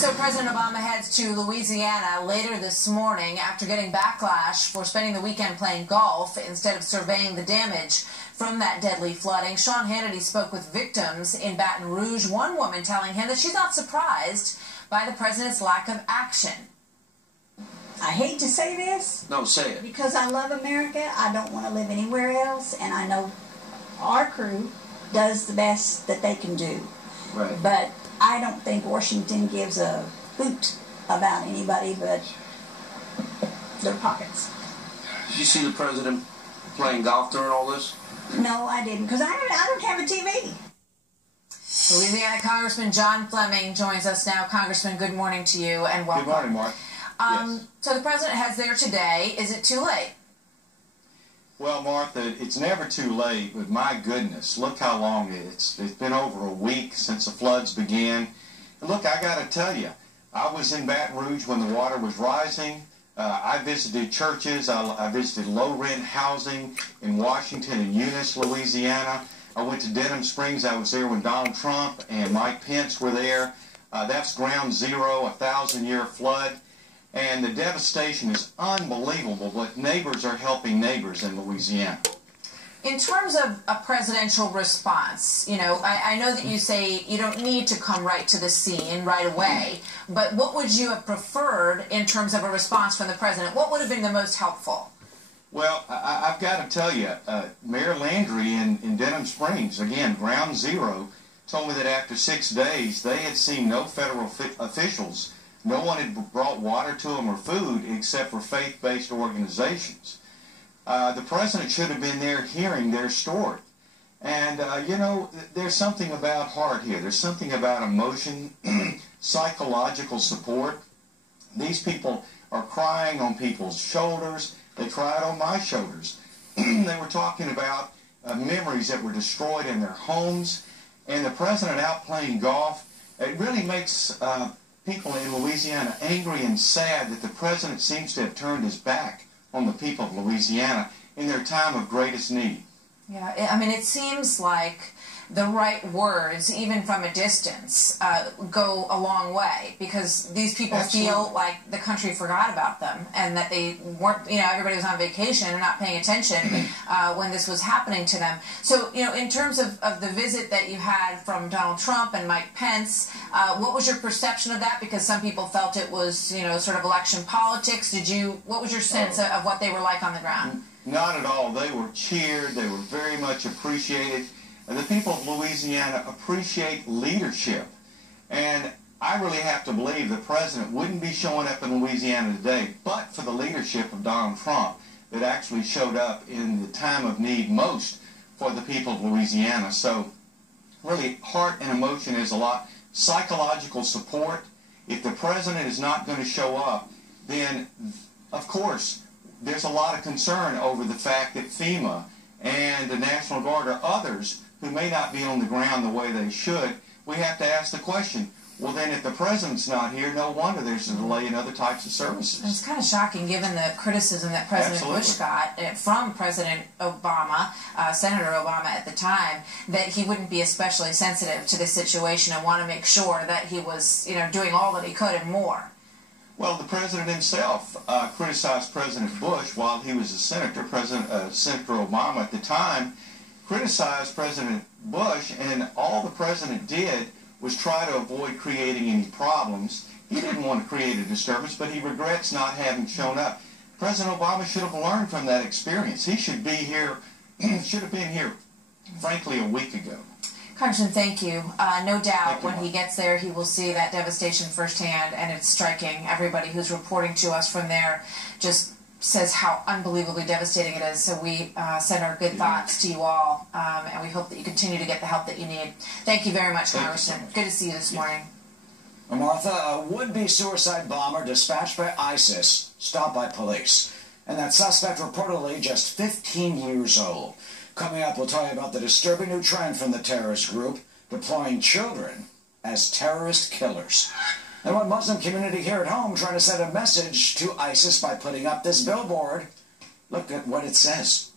So President Obama heads to Louisiana later this morning after getting backlash for spending the weekend playing golf instead of surveying the damage from that deadly flooding. Sean Hannity spoke with victims in Baton Rouge, one woman telling him that she's not surprised by the president's lack of action. I hate to say this. No, say it. Because I love America. I don't want to live anywhere else, and I know our crew does the best that they can do. Right. But I don't think Washington gives a hoot about anybody but their pockets. Did you see the president playing golf during all this? No, I didn't, because I don't have a TV. Louisiana Congressman John Fleming joins us now. Congressman, good morning to you and welcome. Good morning, Mark. Yes. So the president heads there today. Is it too late? Well, Martha, it's never too late, but my goodness, look how long it's been over a week since the floods began. And look, I got to tell you, I was in Baton Rouge when the water was rising. I visited churches. I visited low-rent housing in Washington and Eunice, Louisiana. I went to Denham Springs. I was there when Donald Trump and Mike Pence were there. That's ground zero, a 1,000-year flood. And the devastation is unbelievable, but neighbors are helping neighbors in Louisiana. In terms of a presidential response, you know, I know that you say you don't need to come right to the scene right away, but what would you have preferred in terms of a response from the president? What would have been the most helpful? Well, I've got to tell you, Mayor Landry in Denham Springs, again, ground zero, told me that after 6 days they had seen no federal officials. No one had brought water to them or food except for faith-based organizations. The president should have been there hearing their story. And, you know, there's something about heart here. There's something about emotion, psychological support. These people are crying on people's shoulders. They cried on my shoulders. They were talking about memories that were destroyed in their homes. And the president out playing golf, it really makes people in Louisiana angry and sad that the president seems to have turned his back on the people of Louisiana in their time of greatest need. Yeah, I mean, it seems like the right words, even from a distance, go a long way, because these people feel like the country forgot about them and that they weren't, you know, everybody was on vacation and not paying attention when this was happening to them. So, you know, in terms of the visit that you had from Donald Trump and Mike Pence, what was your perception of that? Because some people felt it was, you know, sort of election politics. What was your sense of what they were like on the ground? Not at all. They were cheered. They were very much appreciated. And the people of Louisiana appreciate leadership. And I really have to believe the president wouldn't be showing up in Louisiana today but for the leadership of Donald Trump that actually showed up in the time of need most for the people of Louisiana. So really, heart and emotion is a lot. Psychological support. If the president is not going to show up, then, of course, there's a lot of concern over the fact that FEMA and the National Guard or others who may not be on the ground the way they should, we have to ask the question, well then if the president's not here, no wonder there's a delay in other types of services. It's kind of shocking given the criticism that President Bush got from President Obama, Senator Obama at the time, that he wouldn't be especially sensitive to this situation and want to make sure that he was, you know, doing all that he could and more. Well, the president himself criticized President Bush while he was a senator. Senator Obama at the time criticized President Bush, and all the president did was try to avoid creating any problems. He didn't want to create a disturbance, but he regrets not having shown up. President Obama should have learned from that experience. He should be here, should have been here, frankly, a week ago. Congressman, thank you. No doubt when he gets there, he will see that devastation firsthand, and it's striking. Everybody who's reporting to us from there just says how unbelievably devastating it is. So we send our good thoughts to you all, and we hope that you continue to get the help that you need. Thank you very much, Congressman. Good to see you this morning. Martha, a would-be suicide bomber dispatched by ISIS stopped by police. And that suspect reportedly just 15 years old. Coming up, we'll tell you about the disturbing new trend from the terrorist group, deploying children as terrorist killers. And one Muslim community here at home trying to send a message to ISIS by putting up this billboard. Look at what it says.